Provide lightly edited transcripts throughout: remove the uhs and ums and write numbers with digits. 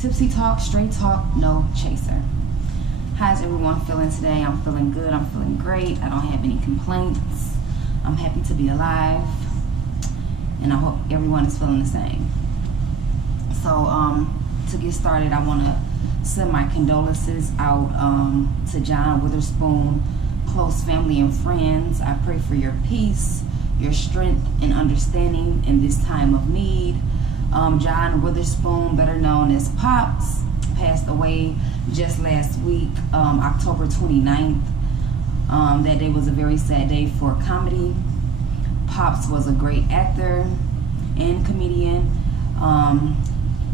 Tipsy talk, straight talk, no chaser. How's everyone feeling today? I'm feeling good. I'm feeling great. I don't have any complaints. I'm happy to be alive, and I hope everyone is feeling the same. So, to get started, I want to send my condolences out to John Witherspoon, close family and friends. I pray for your peace, your strength, and understanding in this time of need. John Witherspoon, better known as Pops, passed away just last week, October 29th. That day was a very sad day for comedy. Pops was a great actor and comedian.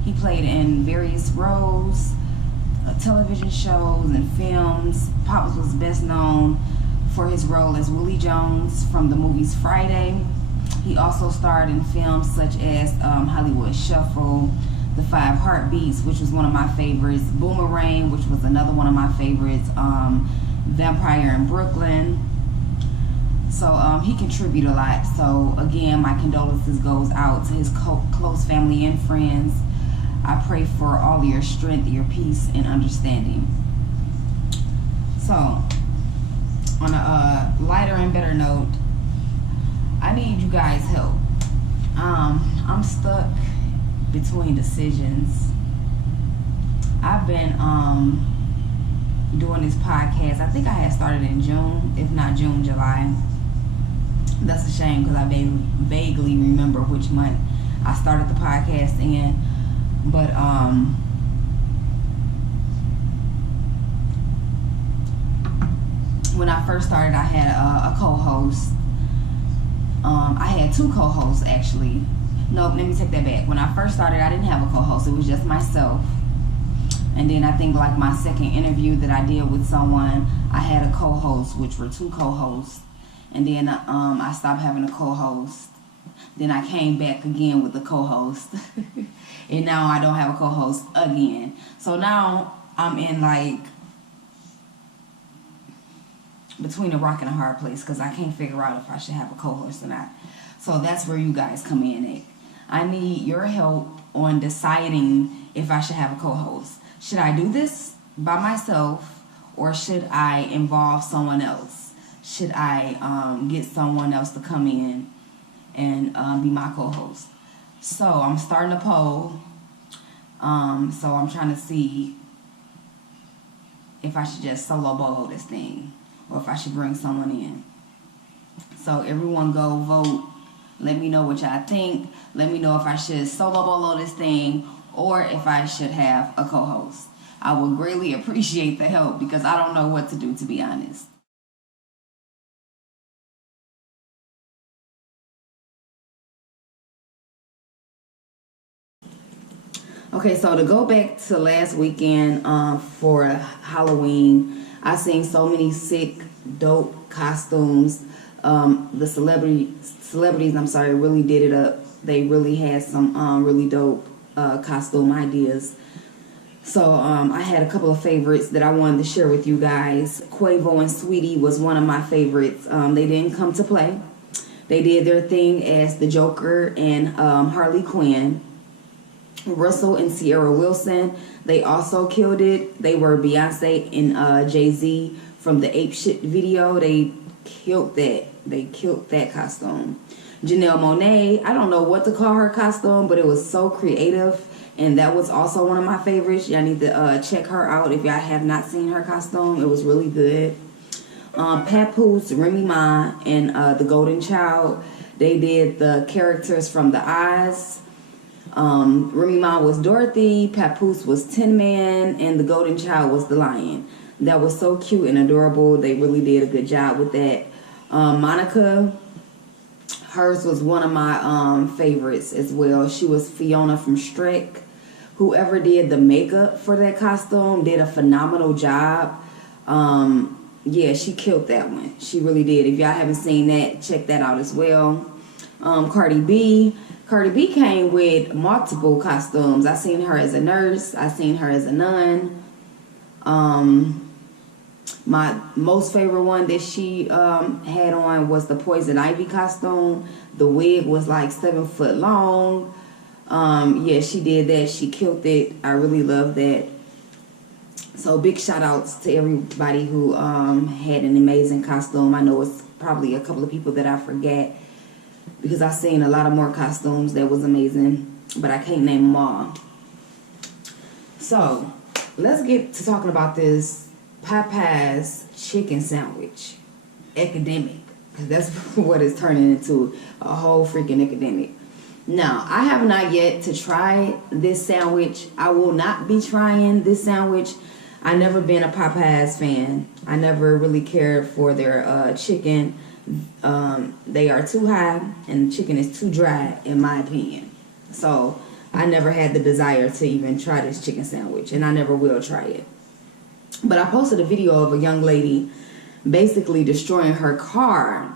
He played in various roles, television shows and films. Pops was best known for his role as Willie Jones from the movies Friday. He also starred in films such as Hollywood Shuffle, The Five Heartbeats, which was one of my favorites, Boomerang, which was another one of my favorites, Vampire in Brooklyn. So he contributed a lot. So again, my condolences goes out to his close family and friends. I pray for all your strength, your peace, and understanding. So, on a lighter and better note, I need you guys' help. I'm stuck between decisions. I've been doing this podcast. I think I had started in June, if not June, July. That's a shame because I vaguely remember which month I started the podcast in. But when I first started, I had a co-host. I had two co-hosts actually. No, let me take that back. When I first started, I didn't have a co-host. It was just myself. And then I think like my second interview that I did with someone, I had a co-host, which were two co-hosts. And then I stopped having a co-host. Then I came back again with a co-host. And now I don't have a co-host again. So now I'm in like between a rock and a hard place because I can't figure out if I should have a co-host or not. So that's where you guys come in at. I need your help on deciding if I should have a co-host. Should I do this by myself or should I involve someone else? Should I get someone else to come in and be my co-host? So I'm starting a poll. So I'm trying to see if I should just solo bolo this thing or if I should bring someone in. So everyone go vote. Let me know what y'all think. Let me know if I should solo bolo this thing or if I should have a co-host. I would greatly appreciate the help because I don't know what to do, to be honest. Okay, so to go back to last weekend for Halloween, I seen so many sick, dope costumes. The celebrities, really did it up. They really had some really dope costume ideas. So I had a couple of favorites that I wanted to share with you guys. Quavo and Sweetie was one of my favorites. They didn't come to play. They did their thing as the Joker and Harley Quinn. Russell and Sierra Wilson, they also killed it. They were Beyonce and Jay-Z from the Ape Shit video. They killed that. They killed that costume. Janelle Monáe, I don't know what to call her costume, but it was so creative. And that was also one of my favorites. Y'all need to check her out if y'all have not seen her costume. It was really good. Papoose, Remy Ma, and The Golden Child, they did the characters from The Eyes. Remy Ma was Dorothy, Papoose was Tin Man, and The Golden Child was the lion. That was so cute and adorable. They really did a good job with that. Monica, hers was one of my favorites as well. She was Fiona from Shrek. Whoever did the makeup for that costume did a phenomenal job. Yeah, she killed that one. She really did. If y'all haven't seen that, check that out as well. Cardi B came with multiple costumes. I seen her as a nurse. I seen her as a nun. My most favorite one that she had on was the Poison Ivy costume. The wig was like 7 foot long. Yeah, she did that. She killed it. I really love that. So big shout outs to everybody who had an amazing costume. I know it's probably a couple of people that I forget because I've seen a lot of more costumes that was amazing, but I can't name them all. So let's get to talking about this Popeye's chicken sandwich. Academic, because that's what it's turning into, a whole freaking academic. Now, I have not yet to try this sandwich. I will not be trying this sandwich. I never been a Popeyes fan. I never really cared for their chicken. They are too high and the chicken is too dry in my opinion. So I never had the desire to even try this chicken sandwich, and I never will try it. But I posted a video of a young lady basically destroying her car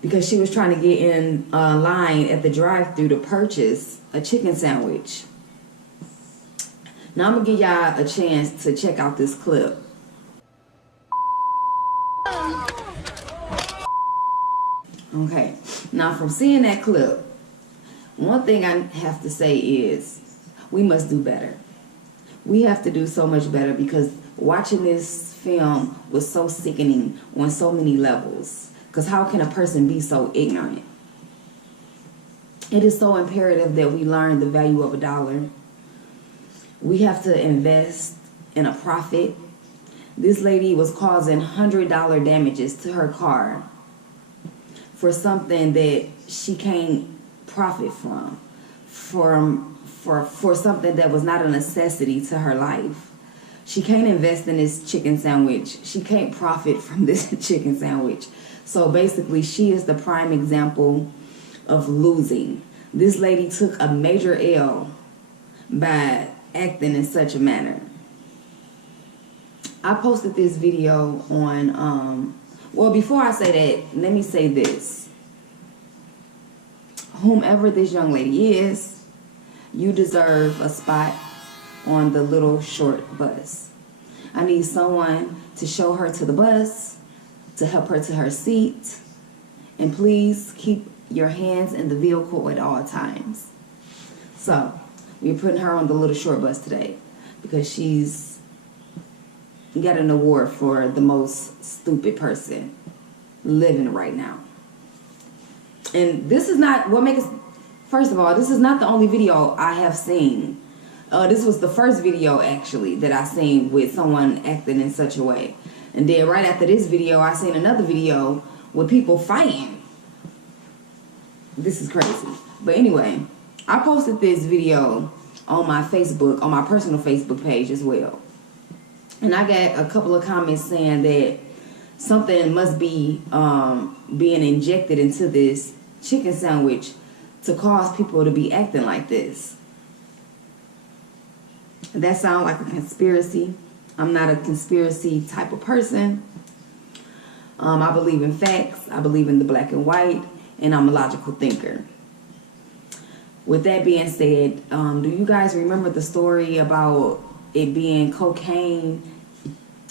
because she was trying to get in line at the drive-thru to purchase a chicken sandwich. Now I'm gonna give y'all a chance to check out this clip. Okay, now from seeing that clip, one thing I have to say is we must do better. We have to do so much better because watching this film was so sickening on so many levels. Because how can a person be so ignorant? It is so imperative that we learn the value of a dollar. We have to invest in a profit. This lady was causing $100 damages to her car for something that she can't profit from, for something that was not a necessity to her life. She can't invest in this chicken sandwich. She can't profit from this chicken sandwich. So basically, she is the prime example of losing. This lady took a major L by acting in such a manner. I posted this video on, well, before I say that, let me say this. Whomever this young lady is, you deserve a spot on the little short bus. I need someone to show her to the bus, to help her to her seat, and please keep your hands in the vehicle at all times. So, we're putting her on the little short bus today because she's got an award for the most stupid person living right now. And this is not what makes, first of all, this is not the only video I have seen. This was the first video actually that I seen with someone acting in such a way. And then right after this video, I seen another video with people fighting. This is crazy. But anyway, I posted this video on my Facebook, on my personal Facebook page as well. And I got a couple of comments saying that something must be being injected into this chicken sandwich to cause people to be acting like this. That sounds like a conspiracy. I'm not a conspiracy type of person. I believe in facts. I believe in the black and white, and I'm a logical thinker. With that being said, do you guys remember the story about it being cocaine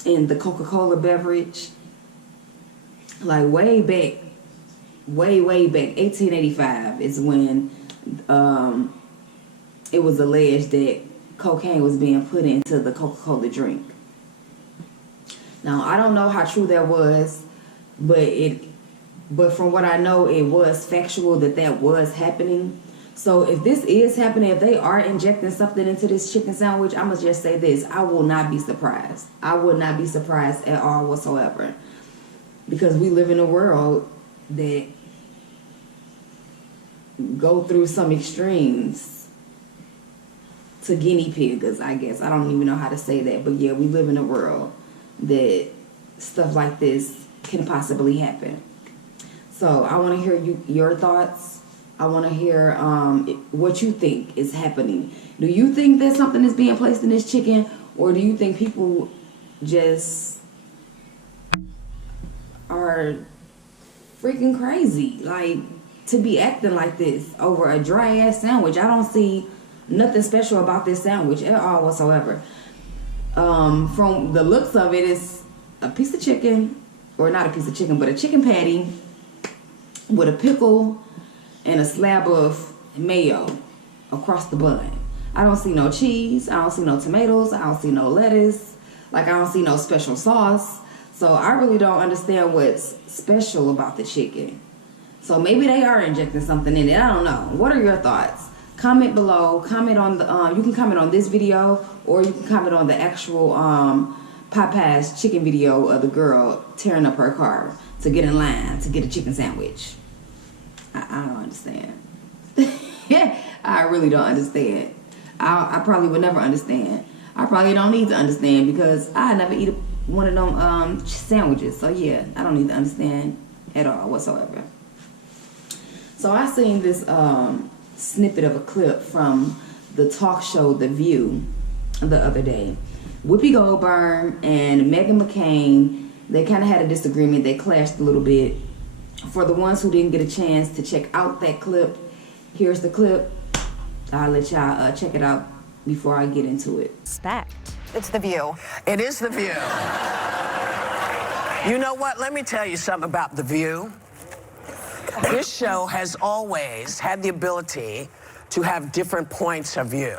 in the Coca-Cola beverage? Like way back, way back, 1885 is when it was alleged that cocaine was being put into the Coca-Cola drink. Now, I don't know how true that was, but from what I know, it was factual that was happening. So if this is happening, if they are injecting something into this chicken sandwich, I'm going to just say this. I will not be surprised. I would not be surprised at all whatsoever. Because we live in a world that go through some extremes to guinea pigs, I guess. I don't even know how to say that. But yeah, we live in a world that stuff like this can possibly happen. So I want to hear your thoughts. I want to hear what you think is happening. Do you think that something is being placed in this chicken? Or do you think people just are freaking crazy? Like, to be acting like this over a dry ass sandwich. I don't see nothing special about this sandwich at all whatsoever. From the looks of it, it's a piece of chicken, or not a piece of chicken, but a chicken patty with a pickle and a slab of mayo across the bun. I don't see no cheese. I don't see no tomatoes. I don't see no lettuce. Like, I don't see no special sauce. So I really don't understand what's special about the chicken. So maybe they are injecting something in it. I don't know. What are your thoughts? Comment below. Comment on the you can comment on this video, or you can comment on the actual Popeye's chicken video of the girl tearing up her car to get in line to get a chicken sandwich. I don't understand. Yeah, I really don't understand. I probably would never understand. I probably don't need to understand because I never eat one of them sandwiches. So yeah, I don't need to understand at all whatsoever. So I seen this snippet of a clip from the talk show The View the other day. Whoopi Goldberg and Meghan McCain, they kind of had a disagreement. They clashed a little bit. For the ones who didn't get a chance to check out that clip, here's the clip. I'll let y'all check it out before I get into it. Respect. It's The View. It is The View. You know what? Let me tell you something about The View. This show has always had the ability to have different points of view,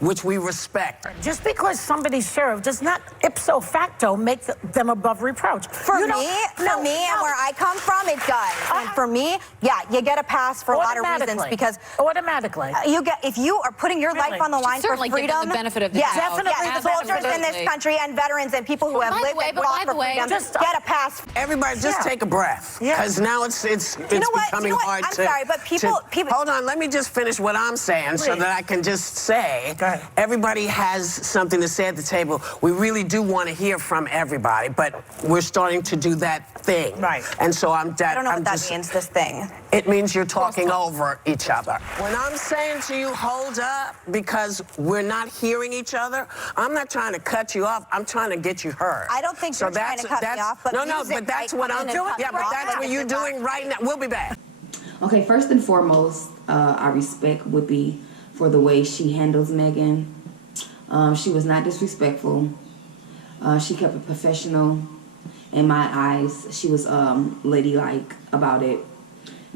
which we respect. Just because somebody served does not ipso facto make them above reproach. For me, and where I come from, it does. And for me, yeah, you get a pass for a lot of reasons because automatically you get, if you are putting your life on the line for freedom. The benefit of the yes, doubt. yes, soldiers in this country and veterans and people who have lived and fought for freedom just get a pass. Everybody, just take a breath, because now it's becoming hard to. I'm sorry, but people. Hold on, let me just finish what I'm saying, so that I can just say. Everybody has something to say at the table. We really do want to hear from everybody, but we're starting to do that thing. Right. And so I don't know what that means, this thing. It means you're talking over each other. When I'm saying to you, hold up, because we're not hearing each other, I'm not trying to cut you off. I'm trying to get you heard. I don't think you're trying to cut me off, but no, but that's what I'm doing. Yeah, but that's what you're doing right now. We'll be back. Okay, first and foremost, I respect Whoopi for the way she handles Meghan. She was not disrespectful. She kept it professional. In my eyes, she was ladylike about it.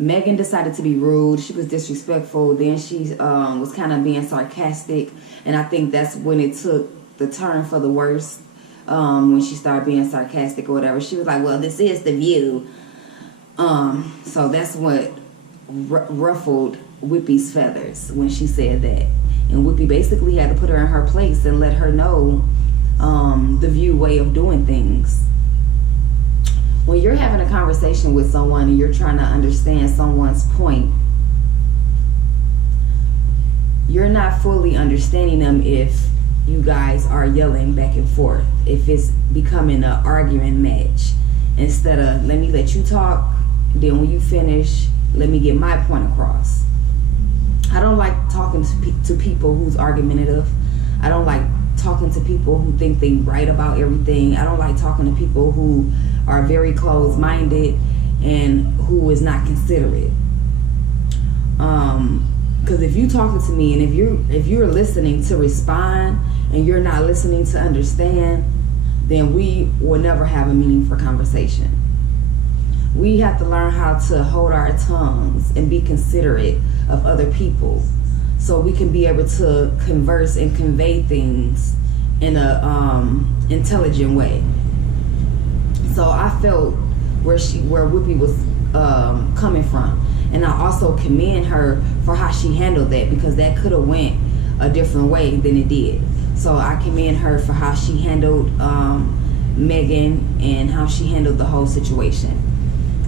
Meghan decided to be rude. She was disrespectful. Then she was kind of being sarcastic. And I think that's when it took the turn for the worse, when she started being sarcastic or whatever. She was like, well, this is The View. So that's what ruffled Whoopi's feathers when she said that. And Whoopi basically had to put her in her place and let her know the View way of doing things. When you're having a conversation with someone and you're trying to understand someone's point, you're not fully understanding them if you guys are yelling back and forth, if it's becoming an arguing match. Instead of, let me let you talk, then when you finish, let me get my point across. I don't like talking to people who's argumentative. I don't like talking to people who think they right about everything. I don't like talking to people who are very closed-minded and who is not considerate. Because if you're talking to me and if you're listening to respond and you're not listening to understand, then we will never have a meaningful conversation. We have to learn how to hold our tongues and be considerate of other people so we can be able to converse and convey things in a intelligent way. So I felt where Whoopi was coming from, and I also commend her for how she handled that, because that could have went a different way than it did. So I commend her for how she handled Meghan and how she handled the whole situation.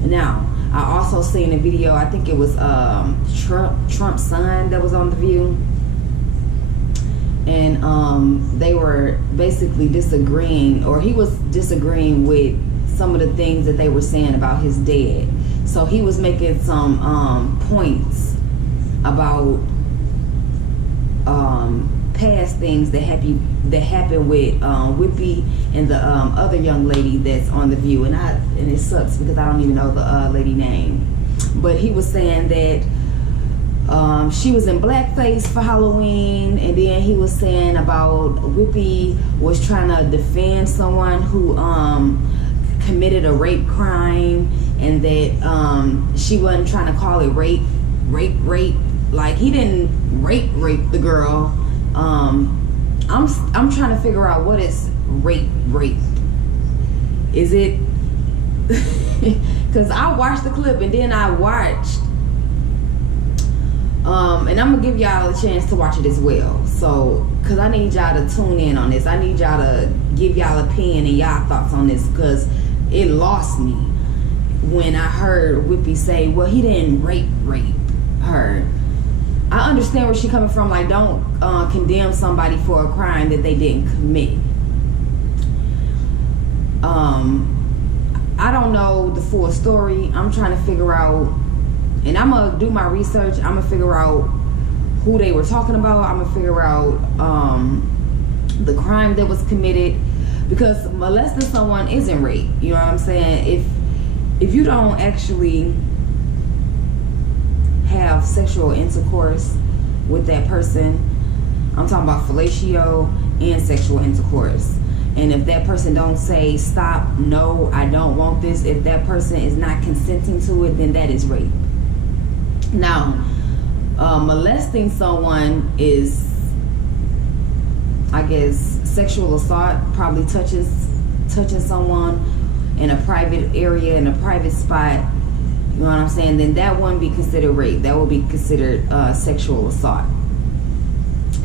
Now, I also seen a video, I think it was Trump's son that was on The View. And they were basically disagreeing, or he was disagreeing with some of the things that they were saying about his dad. So he was making some points about past things that happened with Whoopi and the other young lady that's on The View, and it sucks because I don't even know the lady name. But he was saying that she was in blackface for Halloween, and then he was saying about Whoopi was trying to defend someone who committed a rape crime, and that she wasn't trying to call it rape, like he didn't rape the girl. I'm trying to figure out what is rape. Is it? Because I watched the clip and then I watched. And I'm gonna give y'all a chance to watch it as well. So, cause I need y'all to tune in on this. I need y'all to give y'all opinion and y'all thoughts on this, cause it lost me when I heard Whippy say, "Well, he didn't rape her." I understand where she's coming from. Like, don't condemn somebody for a crime that they didn't commit. I don't know the full story. I'm trying to figure out, and I'm gonna do my research. I'm gonna figure out who they were talking about. I'm gonna figure out the crime that was committed, because molesting someone isn't rape. You know what I'm saying? If you don't actually have sexual intercourse with that person, I'm talking about fellatio and sexual intercourse, and if that person don't say stop, no, I don't want this, if that person is not consenting to it, then that is rape. Now, molesting someone is, I guess, sexual assault, probably touching someone in a private area, in a private spot, you know what I'm saying, then that wouldn't be considered rape. That would be considered sexual assault.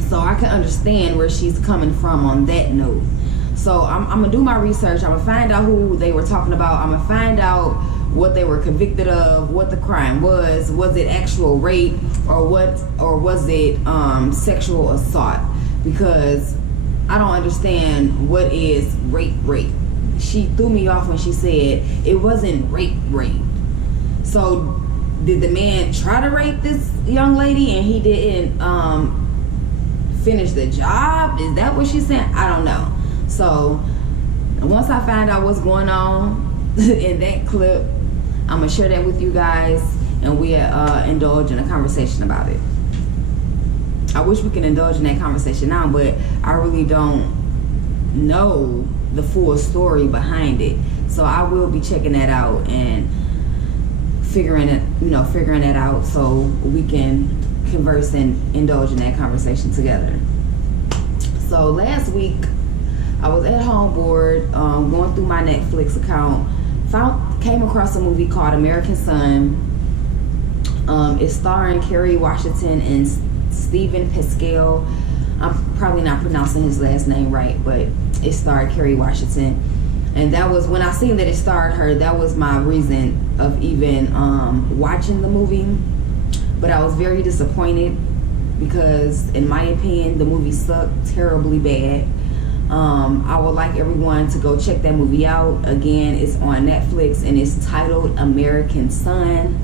So I can understand where she's coming from on that note. So I'm gonna do my research. I'm gonna find out who they were talking about. I'm gonna find out what they were convicted of, what the crime was. Was it actual rape, or was it sexual assault? Because I don't understand what is rape. She threw me off when she said it wasn't rape. So did the man try to rape this young lady and he didn't finish the job? Is that what she's saying? I don't know. So once I find out what's going on in that clip, I'm gonna share that with you guys, and we'll indulge in a conversation about it. I wish we could indulge in that conversation now, but I really don't know the full story behind it. So I will be checking that out and figuring that out, so we can converse and indulge in that conversation together. So last week I was at home bored, going through my Netflix account, came across a movie called American Son. It's starring Kerry Washington and Stephen Pascal. I'm probably not pronouncing his last name right, but it starred Kerry Washington. And that was, when I seen that it starred her, that was my reason of even watching the movie. But I was very disappointed because, in my opinion, the movie sucked terribly bad. I would like everyone to go check that movie out. Again, it's on Netflix and it's titled American Son.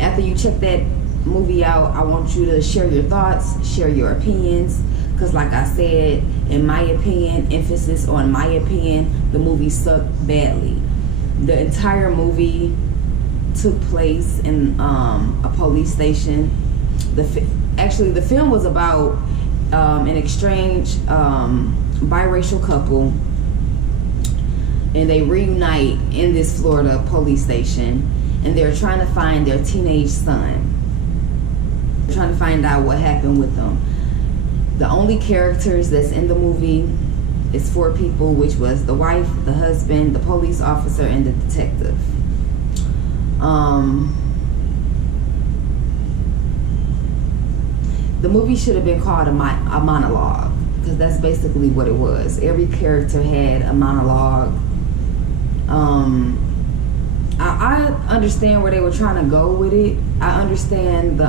After you check that movie out, I want you to share your thoughts, share your opinions, because like I said, in my opinion, emphasis on my opinion, the movie sucked badly. The entire movie took place in a police station. Actually, the film was about an estranged biracial couple, and they reunite in this Florida police station, and they're trying to find their teenage son. They're trying to find out what happened with them. The only characters that's in the movie is 4 people, which was the wife, the husband, the police officer, and the detective. The movie should have been called a monologue, because that's basically what it was. Every character had a monologue. I understand where they were trying to go with it. I understand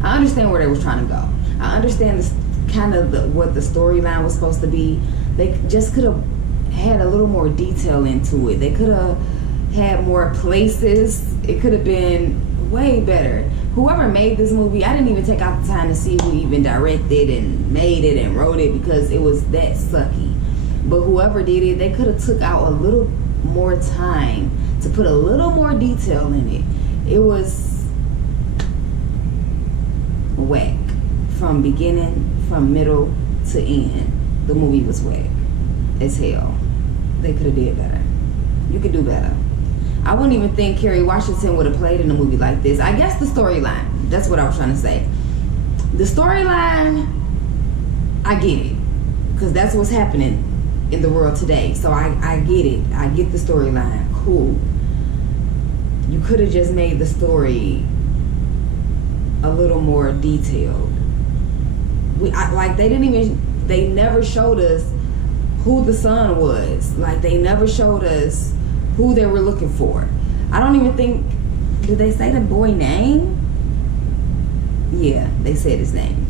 I understand where they were trying to go. I understand this kind of what the storyline was supposed to be. They just could have had a little more detail into it. They could have had more places. It could have been way better. Whoever made this movie, I didn't even take out the time to see who even directed and made it and wrote it, because it was that sucky. But whoever did it, they could have took out a little more time to put a little more detail in it. It was whack from beginning, from middle to end. the movie was whack as hell. They could have did better. You could do better. I wouldn't even think Kerry Washington would have played in a movie like this. I guess the storyline. That's what I was trying to say. The storyline, I get it. Because that's what's happening in the world today. So I get it. I get the storyline. Cool. You could have just made the story a little more detailed. They never showed us who the son was. Like, they never showed us who they were looking for. I don't even think, did they say the boy name? Yeah, they said his name.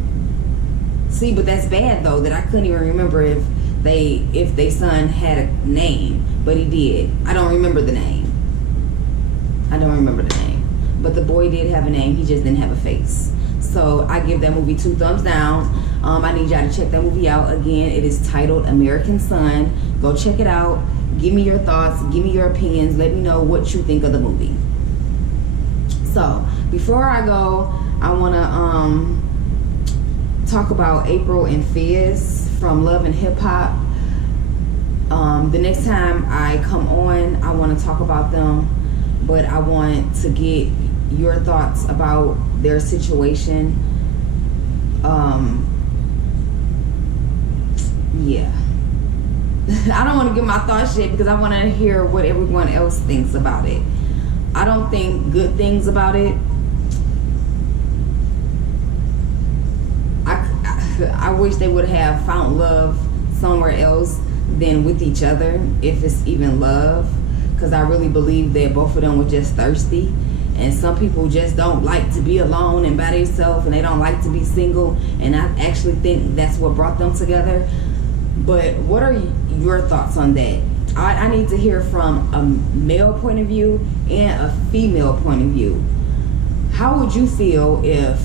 See, but that's bad though, that I couldn't even remember if they son had a name, but he did. I don't remember the name. But the boy did have a name, he just didn't have a face. So I give that movie 2 thumbs down. I need y'all to check that movie out. Again, it is titled American Son. Go check it out. Give me your thoughts. Give me your opinions. Let me know what you think of the movie. So before I go, I want to talk about April and Fizz from Love and Hip Hop. The next time I come on, I want to talk about them, but I want to get your thoughts about their situation. Yeah. I don't want to give my thoughts yet because I want to hear what everyone else thinks about it. I don't think good things about it. I wish they would have found love somewhere else than with each other, if it's even love, because I really believe that both of them were just thirsty. And some people just don't like to be alone and by themselves, and they don't like to be single, and I actually think that's what brought them together. But what are your thoughts on that? I need to hear from a male point of view and a female point of view. How would you feel if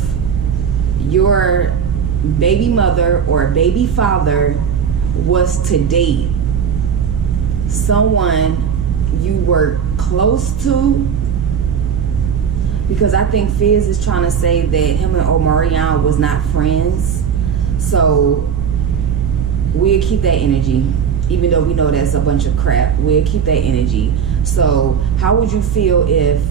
your baby mother or baby father was to date someone you were close to? Because I think Fizz is trying to say that him and Omarion was not friends. So we'll keep that energy, even though we know that's a bunch of crap. We'll keep that energy. So how would you feel if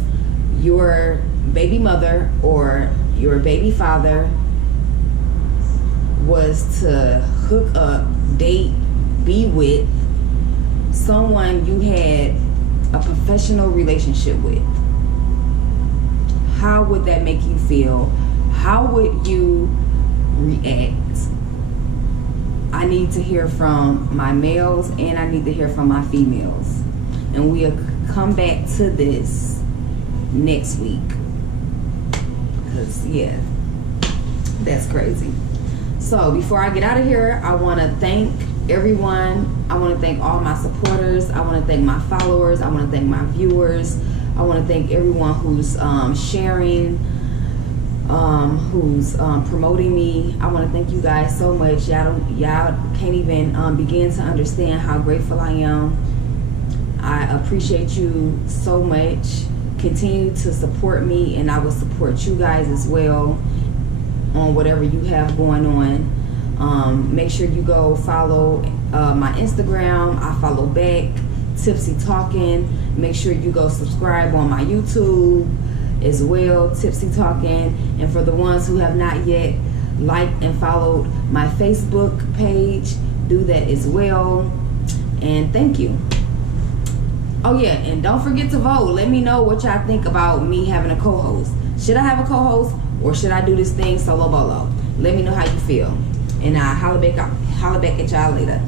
your baby mother or your baby father was to hook up, date, be with someone you had a professional relationship with? How would that make you feel? How would you react? I need to hear from my males and I need to hear from my females. And we'll come back to this next week. Because, yeah, that's crazy. So before I get out of here, I want to thank everyone. I want to thank all my supporters. I want to thank my followers. I want to thank my viewers. I want to thank everyone who's sharing, who's promoting me. I want to thank you guys so much. Y'all can't even begin to understand how grateful I am. I appreciate you so much. Continue to support me, and I will support you guys as well on whatever you have going on. Make sure you go follow my Instagram. I follow back, Tipsy Talking. Make sure you go subscribe on my YouTube as well, Tipsy Talking. And for the ones who have not yet liked and followed my Facebook page, do that as well. And thank you. Oh yeah, and don't forget to vote. Let me know what y'all think about me having a co-host. Should I have a co-host or should I do this thing solo bolo? Let me know how you feel. And I'll holler back at y'all later.